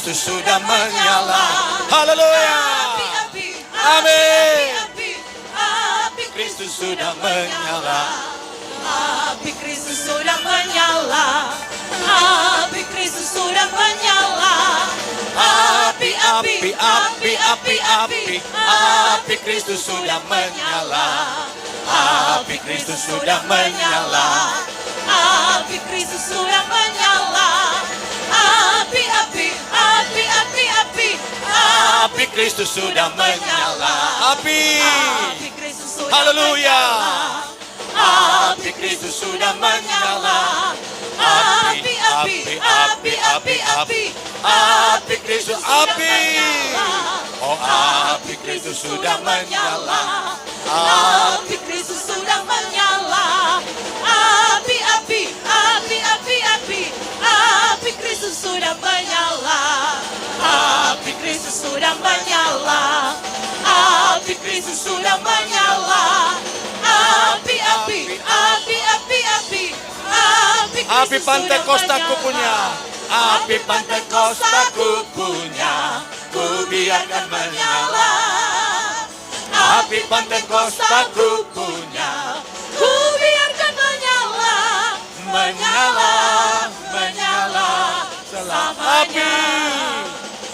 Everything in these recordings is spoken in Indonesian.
Kristus sudah menyala. Haleluya. Amin. Api Kristus sudah menyala. Api Kristus sudah menyala. Api Kristus sudah menyala. Api, api, api, api, api, api Kristus sudah menyala. Api Kristus sudah menyala. Api Kristus sudah menyala. Api, api, api, api, api, Api Kristus sudah menyala. Api. Api Kristus sudah Haleluya. menyala. Api Kristus sudah menyala. Api, api, api, api, api, api Kristus, api. Oh, api Kristus sudah menyala. Api Kristus sudah menyala. Api, api, api, api, api, api Kristus sudah menyala. Api Kristus sudah menyala. Api Kristus sudah menyala. Api, api, api, api, api, Api Pantai Kostaku punya. Api Pantai Kostaku punya. Ku biarkan menyala. Api Pantai Kostaku punya. ku biarkan menyala. Menyala, menyala selamanya.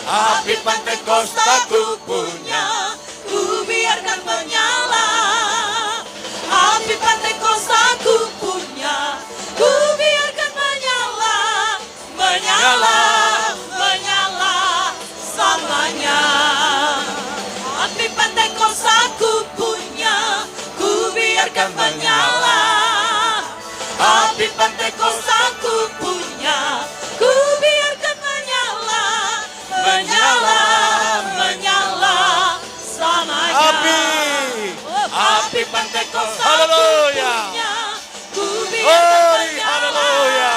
Api Pantai Kostaku punya. Ku biarkan menyala. Api Pantai Kostaku punya. Ku biarkan menyala. Menyala, menyala selamanya. Api Pantai Kostaku punya. Ku biarkan menyala. Api Pantai Kostaku punya. Ku biarkan menyala. Menyala, menyala selamanya. Api Pantai Kostaku. Haleluya. Oh, haleluya.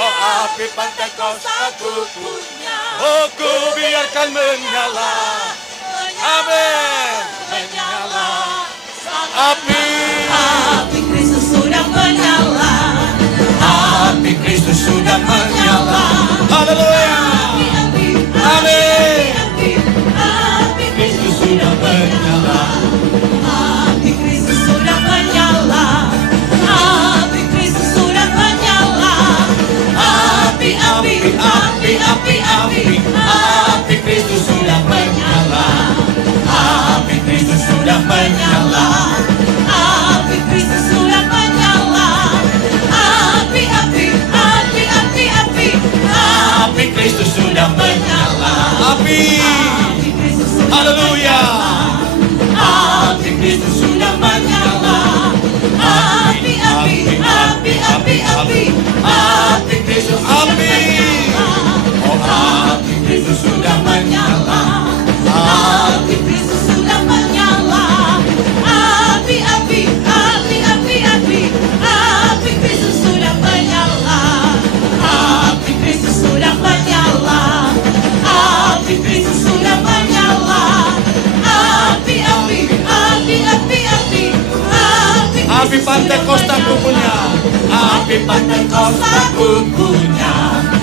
Oh, api Pantai Kostaku punya. Oh, ku biarkan menyala. Amin. Menyala. Api. Api Kristus sudah menyala. Api Kristus sudah menyala. Haleluya. Amin. Api Kristus sudah menyala. Api Kristus sudah menyala. Api Kristus sudah menyala. Api, api, api, api, api, Api Kristus sudah menyala. Api Kristus sudah menyala. Api Kristus sudah menyala. Api, api, api, api, api, Api Kristus sudah menyala. Api. Api Kristus sudah Haleluya. Api Kristus sudah menyala. Api, api, api, api, api, Api Kristus, api. Oh, api Kristus sudah menyala. Api Kristus sudah menyala. Api, api, api, api, api, api Kristus sudah menyala. Api Kristus sudah menyala. Api Kristus sudah menyala. Api, api, api, api, api, Api Pantai Kostaku punya. Api Pantai Kostaku punya.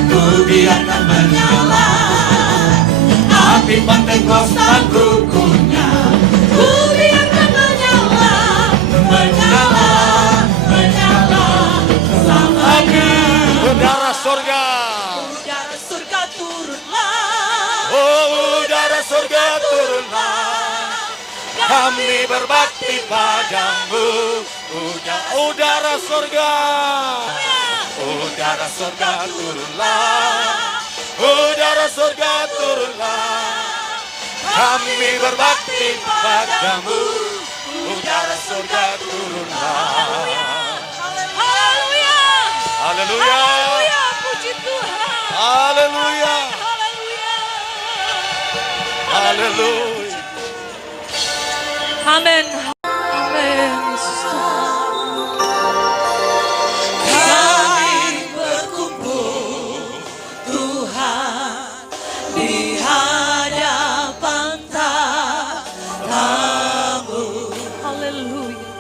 Ku biarkan menyala. Api Pantai Kostaku punya. ku biarkan menyala. Menyala, menyala selamanya. Api udara surga. Udara surga turunlah. Oh, udara surga turunlah. Kami berbakti padamu. Udara surga. Udara surga turunlah. Udara surga turunlah. Kami berbakti padamu. Udara surga turunlah. Haleluya. Haleluya. Haleluya, puji Tuhan. Haleluya. Haleluya. Haleluya. Amin. Amin. Yesus Tuhan. Kami berkumpul Tuhan di hadapan tamu. Haleluya.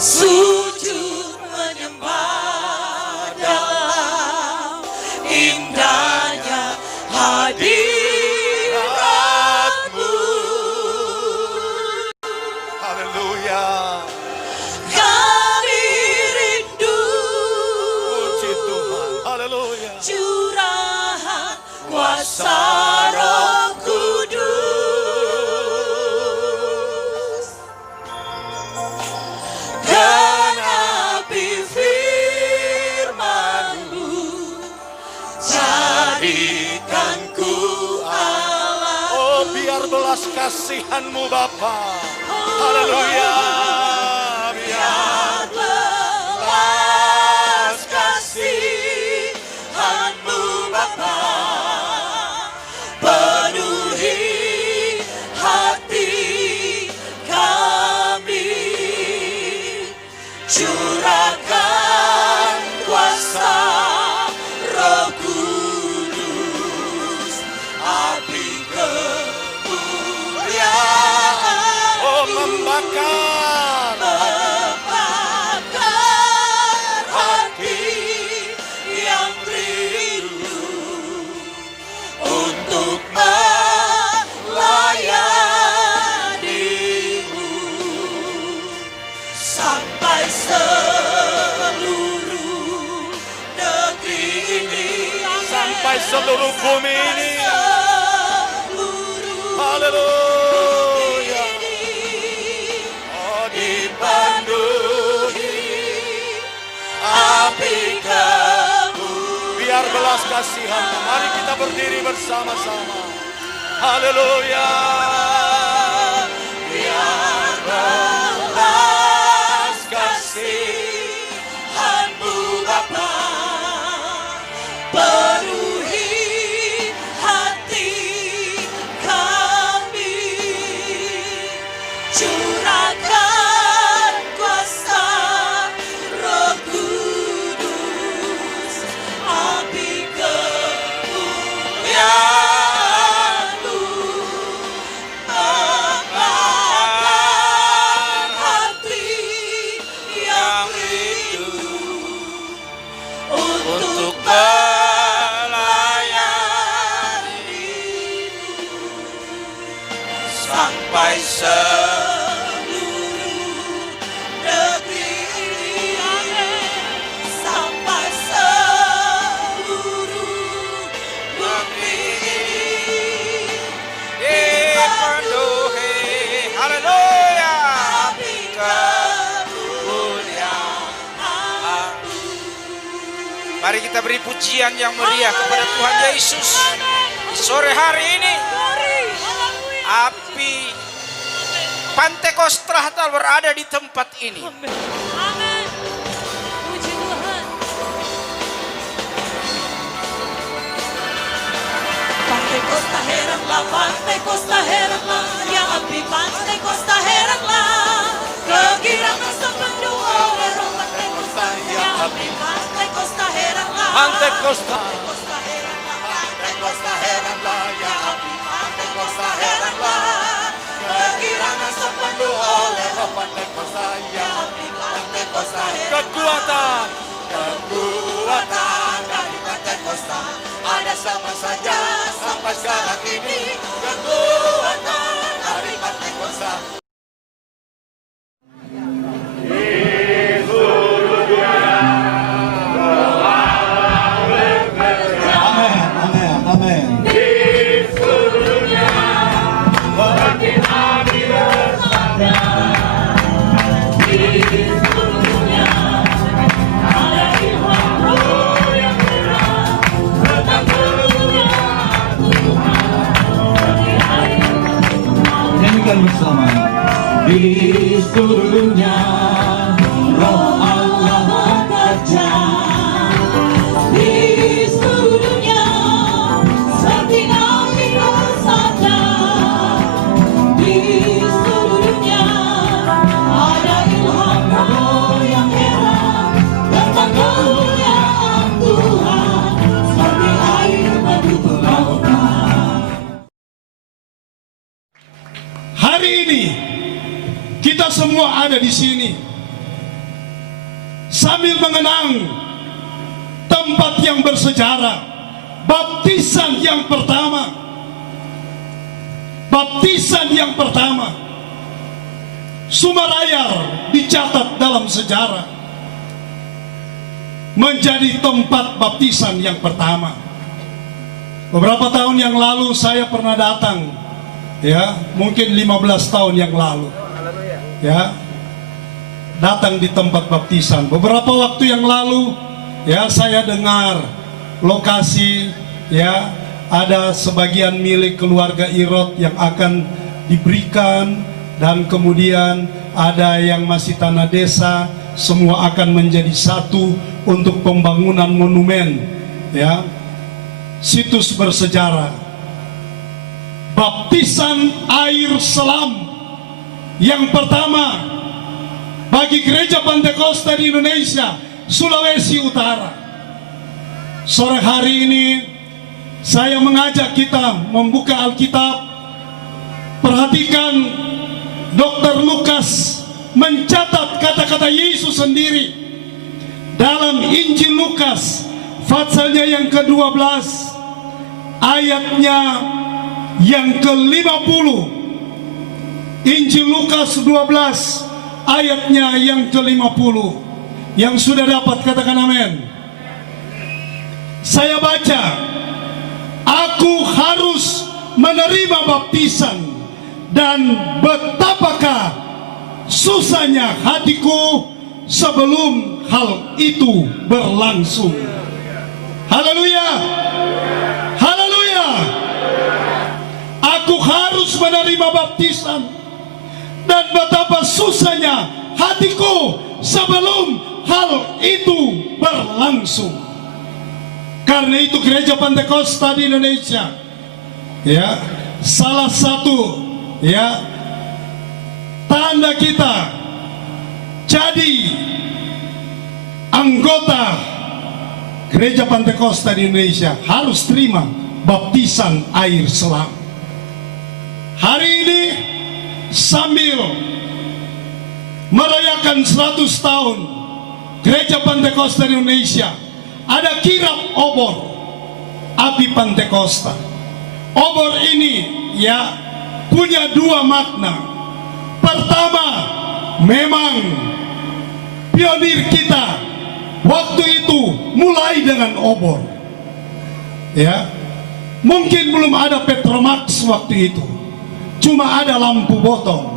Sujud menyembah dalam belas kasihan-Mu Bapa. Haleluya. Biar belas kasihan-Mu Bapa penuhi hati kami, curahkan kuasa Roh Kudus, api kemuliaan, oh membakar hati yang rindu untuk melayani-Mu sampai seluruh negeri ini, sampai seluruh bumi ini. Haleluya. Oh dipenuhi api kemuliaan. Biar belas kasihan-Mu. Mari kita berdiri bersama-sama. Haleluya. Biar belas kasihan-Mu Bapa penuhi hati kami, curahkan kuasa Roh Kudus, api kemuliaan-Mu membakar hati yang rindu untuk melayani-Mu sampai seluruh negeri ini, sampai seluruh bumi ini dipenuhi, haleluya, api kemuliaan. Mari kita beri pujian yang meriah kepada Tuhan Yesus. Sore hari ini api Pantekostra telah berada di tempat ini. Amin. Puji Tuhan. Pantekosta heranlah, ya api Pantekosta heranlah, kegirangan sepenuh oleh Roh Pantekosta, ya api Pantekosta heranlah, Pantekosta. Pantekosta heranlah, ya api Pantekosta heranlah, kegirangan sepenuh oleh Roh Pantekosta, ya api Pantekosta heranlah. Kekuatan dari Pantekosta ada sama saja sampai sekarang ini. Kekuatan dari Pantekosta. Nyanyikan bersama. Di seluruh dunia Roh Allah bekerja. Di seluruh dunia seperti api bersabda. Di seluruh dunia ada ilham Roh yang heran tentang kemuliaan Tuhan seperti air mendukung lautan. Hari ini kita semua ada di sini sambil mengenang tempat yang bersejarah, baptisan yang pertama. Baptisan yang pertama, Sumarayar dicatat dalam sejarah menjadi tempat baptisan yang pertama. Beberapa tahun yang lalu saya pernah datang, ya, mungkin 15 tahun yang lalu, ya, datang di tempat baptisan. Beberapa waktu yang lalu, ya, saya dengar lokasi, ya, ada sebagian milik keluarga Irot yang akan diberikan, dan kemudian ada yang masih tanah desa, semua akan menjadi satu untuk pembangunan monumen, ya, situs bersejarah. Baptisan air selam yang pertama bagi gereja Pantekosta di Indonesia, Sulawesi Utara. Sore hari ini saya mengajak kita membuka Alkitab. Perhatikan, Dr. Lukas mencatat kata-kata Yesus sendiri dalam Injil Lukas pasalnya yang ke-12 ayatnya yang ke-50. Injil Lukas 12 ayatnya yang ke-50. Yang sudah dapat katakan amin. Saya baca, aku harus menerima baptisan, dan betapakah susahnya hatiku sebelum hal itu berlangsung. Haleluya, haleluya. Aku harus menerima baptisan, dan betapa susahnya hatiku sebelum hal itu berlangsung. Karena itu gereja Pantekosta di Indonesia, ya, salah satu, ya, tanda kita jadi anggota gereja Pantekosta di Indonesia harus terima baptisan air selam. Hari ini sambil merayakan 100 tahun gereja Pantekosta di Indonesia, ada kirap obor api Pantekosta. Obor ini, ya, punya dua makna. Pertama, memang pionir kita waktu itu mulai dengan obor, ya. Mungkin belum ada Petromax waktu itu, cuma ada lampu botol,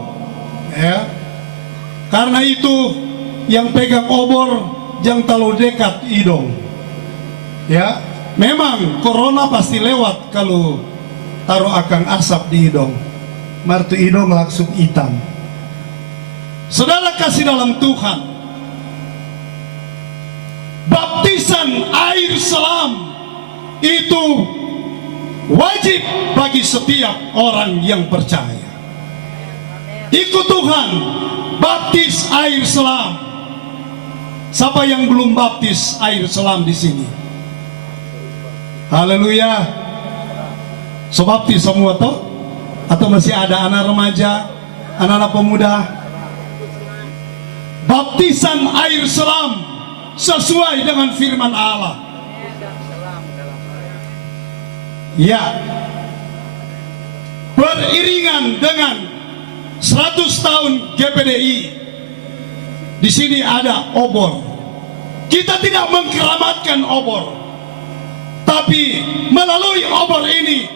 ya. Karena itu yang pegang obor jangan terlalu dekat hidung, ya. Memang corona pasti lewat kalau taruh akang asap di hidung, martu hidung langsung hitam. Saudara kasih dalam Tuhan, baptisan air selam itu wajib bagi setiap orang yang percaya. Ikut Tuhan, baptis air selam. Siapa yang belum baptis air selam di sini? Haleluya. So baptis semua toh? Atau masih ada anak remaja, anak-anak pemuda? Baptisan air selam sesuai dengan firman Allah. Ya, beriringan dengan 100 tahun GPDI. Di sini ada obor. Kita tidak mengkeramatkan obor, tapi melalui obor ini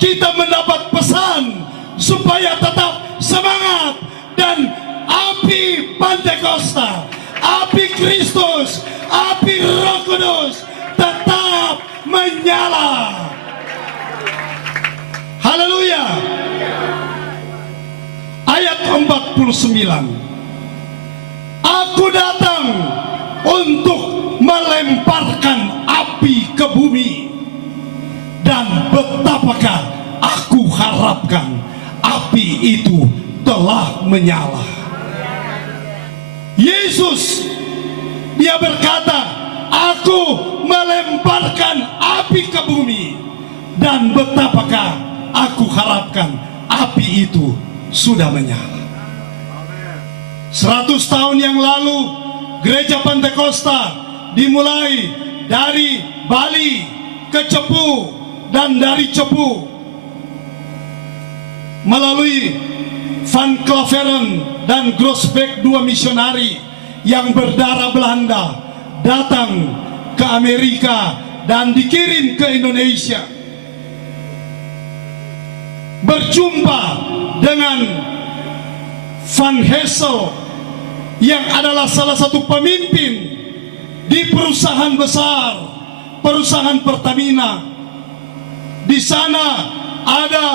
kita mendapat pesan supaya tetap semangat, dan api Pantekosta, api Kristus, api Roh Kudus tetap menyala. Haleluya. Ayat 49. Aku datang untuk melemparkan api ke bumi, dan betapakah aku harapkan api itu telah menyala. Yesus, dia berkata, aku melemparkan api ke bumi, dan betapakah aku harapkan api itu sudah menyala. 100 tahun yang lalu gereja Pantekosta dimulai dari Bali ke Cepu, dan dari Cepu melalui Van Klaveren dan Groesbeck, dua misionari yang berdarah Belanda, datang ke Amerika dan dikirim ke Indonesia. Berjumpa dengan Van Hessel yang adalah salah satu pemimpin di perusahaan besar, perusahaan Pertamina. Di sana ada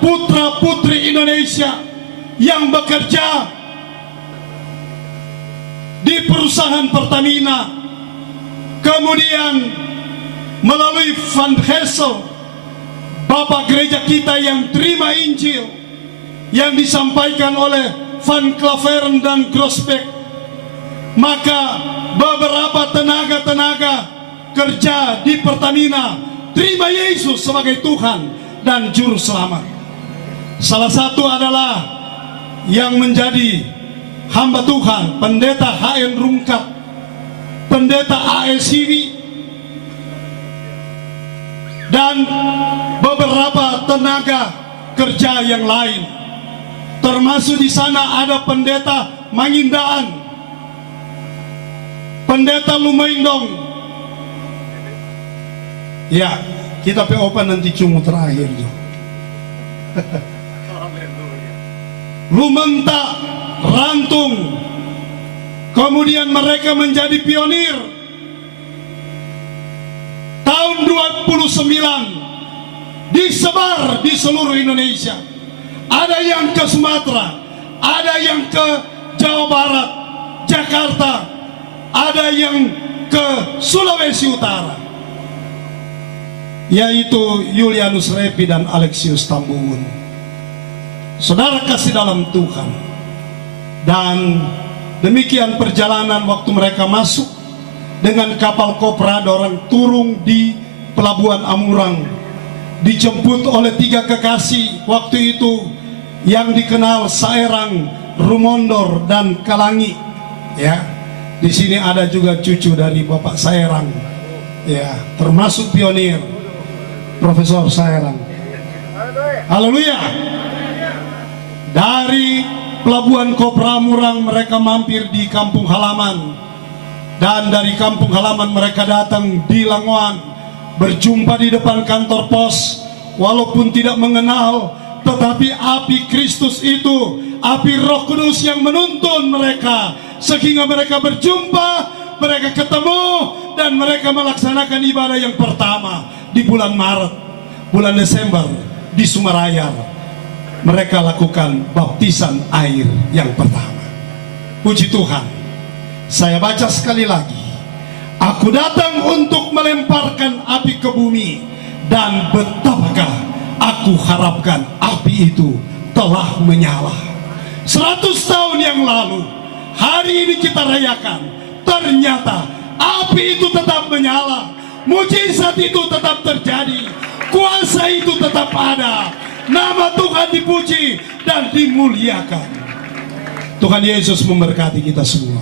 putra-putri Indonesia yang bekerja di perusahaan Pertamina, kemudian melalui Van Hessel, Bapak gereja kita yang terima Injil yang disampaikan oleh Van Klaveren dan Grosbeck, maka beberapa tenaga-tenaga kerja di Pertamina terima Yesus sebagai Tuhan dan Juru Selamat. Salah satu adalah yang menjadi hamba Tuhan, Pendeta H.N. Rungkat, Pendeta A.S. Hiwi, dan beberapa tenaga kerja yang lain. Termasuk di sana ada Pendeta Mangindaan, Pendeta Lumaindong. Ya, kita open nanti cuma terakhir. Lumenta, Rantung, kemudian mereka menjadi pionir. Tahun 29 disebar di seluruh Indonesia. Ada yang ke Sumatera, ada yang ke Jawa Barat, Jakarta, ada yang ke Sulawesi Utara, yaitu Julianus Repi dan Alexius Tambuun. Saudara kasih dalam Tuhan, dan demikian perjalanan waktu mereka masuk dengan kapal Kopra, orang turun di Pelabuhan Amurang, dijemput oleh 3 kekasih waktu itu yang dikenal Saerang, Rumondor, dan Kalangi. Ya, di sini ada juga cucu dari Bapak Saerang, ya, termasuk pionir Profesor Saerang. Haleluya. Dari Pelabuhan Kopra Murang mereka mampir di kampung halaman, dan dari kampung halaman mereka datang di Langoan, berjumpa di depan kantor pos. Walaupun tidak mengenal, tetapi api Kristus itu, api Roh Kudus yang menuntun mereka, sehingga mereka berjumpa, mereka ketemu, dan mereka melaksanakan ibadah yang pertama di bulan Maret, bulan Desember di Sumarayar. Mereka lakukan baptisan air yang pertama. Puji Tuhan. Saya baca sekali lagi. Aku datang untuk melemparkan api ke bumi, dan betapakah aku harapkan api itu telah menyala. 100 tahun yang lalu, hari ini kita rayakan, ternyata api itu tetap menyala, mujizat itu tetap terjadi, kuasa itu tetap ada, nama Tuhan dipuji dan dimuliakan. Tuhan Yesus memberkati kita semua.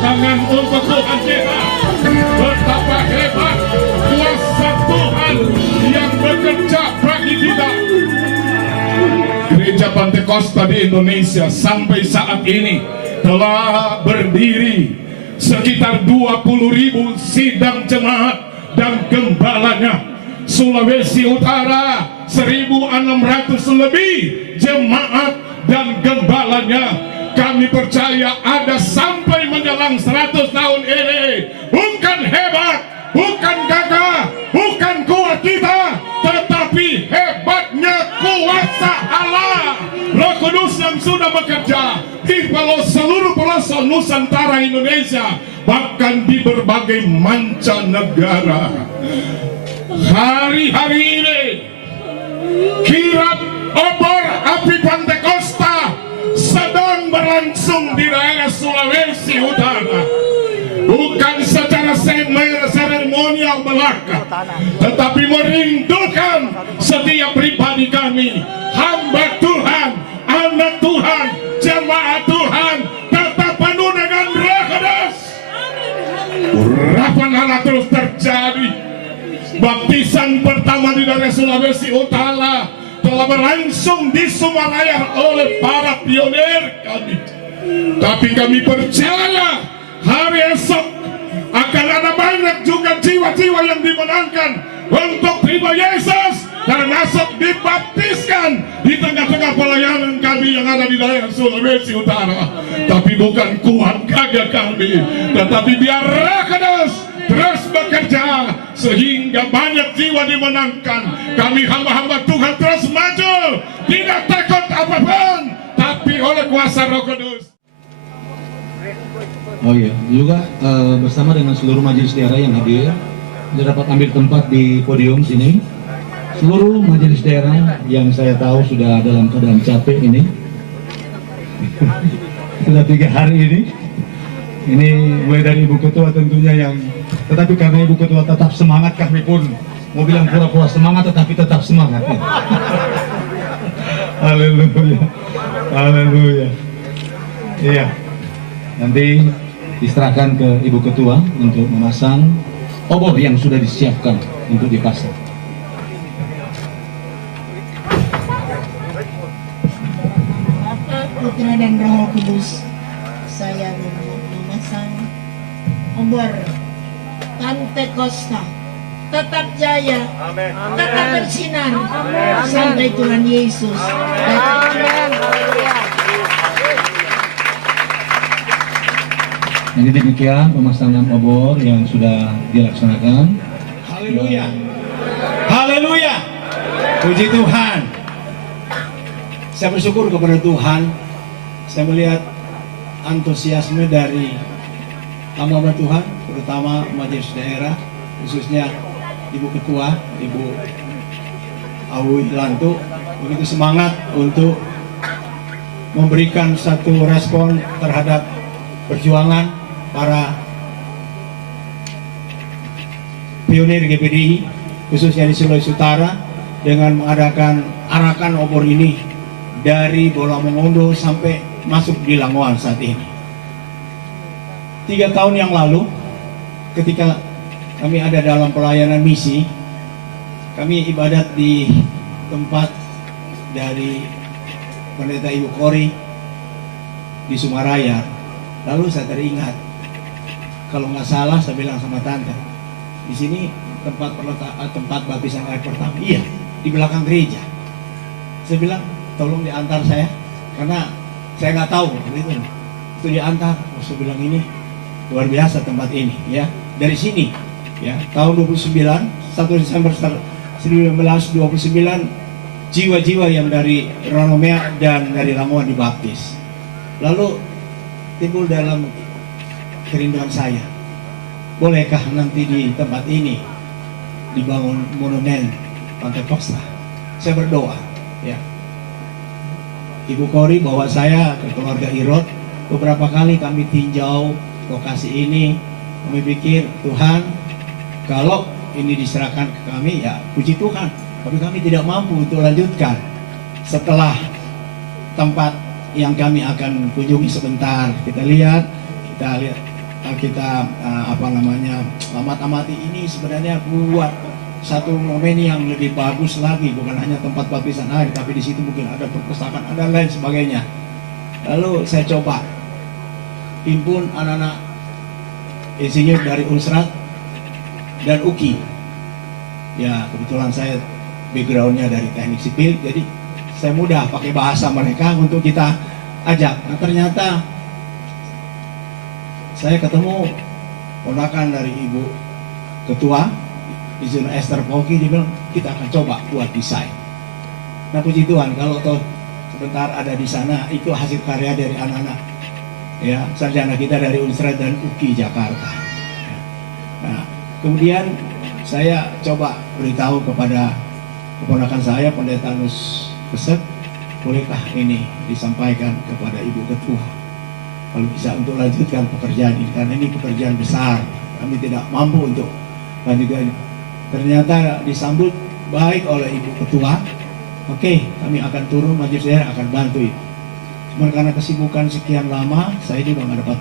Tangan untuk Tuhan kita. Betapa hebat kuasa Tuhan yang bekerja bagi kita. Gereja Pantekosta di Indonesia sampai saat ini telah berdiri sekitar 20.000 sidang jemaat dan gembalanya. Sulawesi Utara 1.600 lebih jemaat dan gembalanya. Kami percaya ada sampai menjelang 100 tahun ini. Bukan hebat, bukan gagah, bukan kuat kita, tetapi hebatnya kuasa Allah, Roh Kudus yang sudah bekerja di seluruh pelosok Nusantara Indonesia, bahkan di berbagai mancanegara. Hari-hari ini kirap obor api Pantekosta sedang berlangsung di daerah Sulawesi Utara. Bukan secara seremonial belaka, tetapi merindukan setiap pribadi kami, hamba Tuhan, anak Tuhan, jemaat Tuhan, tetap penuh dengan Roh Kudus. Urapan Allah terus terjadi. Baptisan pertama di daerah Sulawesi Utara telah berlangsung di Sumarayar oleh para pionir kami. Tapi kami percaya hari esok akan ada banyak juga jiwa-jiwa yang dimenangkan untuk terima Yesus, termasuk dibaptiskan di tengah-tengah pelayanan kami yang ada di daerah Sulawesi Utara. Tapi bukan kuat gagah kami, tetapi biar Roh Kudus terus bekerja sehingga banyak jiwa dimenangkan. Kami hamba-hamba Tuhan terus maju, tidak takut apapun, tapi oleh kuasa Roh Kudus. Oh iya, juga bersama dengan seluruh majelis daerah yang hadir, saya dapat ambil tempat di podium sini. Seluruh majelis daerah yang saya tahu sudah dalam keadaan capek ini, sudah 3 hari ini mulai dari Ibu Ketua tentunya yang, tetapi karena Ibu Ketua tetap semangat, kami pun mau bilang pura-pura semangat tetapi tetap semangat. Haleluya, haleluya. Iya, nanti diserahkan ke Ibu Ketua untuk memasang obor yang sudah disiapkan untuk dipasang. Bapa, Putra dan Roh Kudus, saya memasang obor Pantekosta. Tetap jaya, tetap bersinar sampai Tuhan Yesus datang. Jadi demikian pemasangan obor yang sudah dilaksanakan. Haleluya, haleluya, puji Tuhan. Saya bersyukur kepada Tuhan. Saya melihat antusiasme dari hamba Tuhan, terutama majelis daerah, khususnya Ibu Ketua, Ibu Awi Lantu, begitu semangat untuk memberikan satu respon terhadap perjuangan para pionir GPDI, khususnya di Sulawesi Utara, dengan mengadakan arakan obor ini dari Bola Mongondo sampai masuk di Langoan saat ini. 3 tahun yang lalu, ketika kami ada dalam pelayanan misi, kami ibadat di tempat dari Pendeta Ibu Kori di Sumaraya. Lalu saya teringat, kalau nggak salah saya bilang sama tante, di sini tempat baptisan air pertama. Iya, di belakang gereja. Saya bilang, tolong diantar saya, karena saya nggak tahu itu diantar. Saya bilang ini luar biasa tempat ini, ya. Dari sini, ya, tahun 29, 1 Desember 1929, jiwa-jiwa yang dari Ronomea dan dari Lamongan dibaptis. Lalu timbul dalam kerinduan saya, bolehkah nanti di tempat ini dibangun monumen Pantekosta? Saya berdoa, ya. Ibu Kori bawa saya ke keluarga Irot. Beberapa kali kami tinjau lokasi ini. Kami pikir, Tuhan, kalau ini diserahkan ke kami, ya puji Tuhan. Tapi kami tidak mampu untuk lanjutkan. Setelah tempat yang kami akan kunjungi sebentar, kita amati ini sebenarnya buat satu momen yang lebih bagus lagi, bukan hanya tempat baptisan air, tapi di situ mungkin ada perpustakaan, ada lain sebagainya. Lalu saya coba himpun anak-anak insinyur dari Unsrat dan UKI. Ya, kebetulan saya backgroundnya dari teknik sipil, jadi saya mudah pakai bahasa mereka untuk kita ajak. Nah, ternyata saya ketemu ponakan dari Ibu Ketua, Ibu Esther Poki, dia bilang kita akan coba buat desain. Nah, puji Tuhan, kalau toh sebentar ada di sana, itu hasil karya dari anak-anak, ya, sarjana kita dari Unsrat dan UKI Jakarta. Nah, kemudian saya coba beritahu kepada keponakan saya, Pendeta Nus Keset, bolehkah ini disampaikan kepada Ibu Ketua, kalau bisa untuk lanjutkan pekerjaan ini, karena ini pekerjaan besar, kami tidak mampu untuk lanjutkan. Ternyata disambut baik oleh Ibu Ketua. Oke, kami akan turun, majelis daerah akan bantu itu. Cuma karena kesibukan sekian lama, saya juga nggak dapat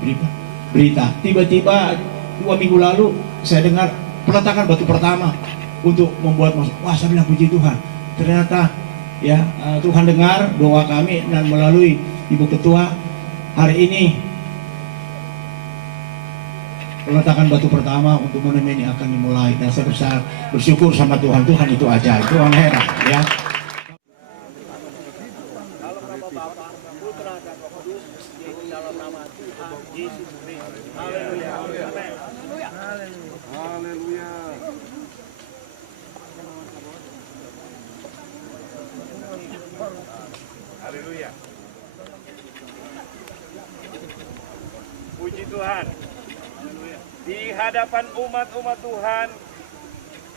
berita. Tiba-tiba 2 minggu lalu saya dengar peletakan batu pertama untuk membuat masuk. Wah, saya bilang puji Tuhan. Ternyata ya, Tuhan dengar doa kami, dan melalui Ibu Ketua hari ini peletakan batu pertama untuk monumen ini akan dimulai. Dan saya bersyukur sama Tuhan, Tuhan itu ajaib, Tuhan heran ya. Haleluya. Puji Tuhan. Di hadapan umat-umat Tuhan,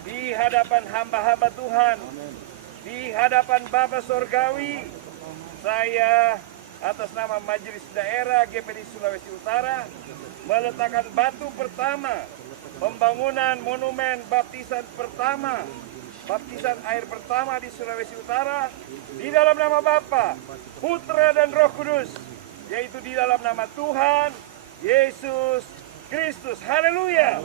di hadapan hamba-hamba Tuhan, di hadapan Bapa Sorgawi, saya atas nama Majelis Daerah GPD Sulawesi Utara meletakkan batu pertama pembangunan monumen baptisan pertama, baptisan air pertama di Sulawesi Utara di dalam nama Bapa, Putra dan Roh Kudus, yaitu di dalam nama Tuhan Yesus Kristus. Haleluya.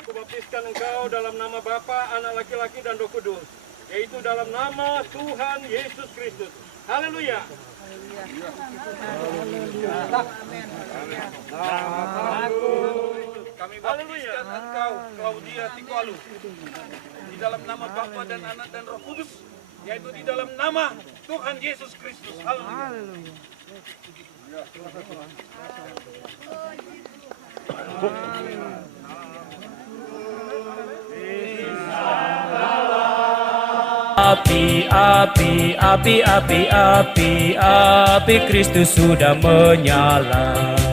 Aku baptiskan engkau dalam nama Bapa, Anak laki-laki dan Roh Kudus, yaitu dalam nama Tuhan Yesus Kristus. Haleluya. Kami baptiskan engkau, Claudia Tikualu, di dalam nama Bapa dan Anak dan Roh Kudus, yaitu di dalam nama Tuhan Yesus Kristus. Haleluya. Api Kristus sudah menyala.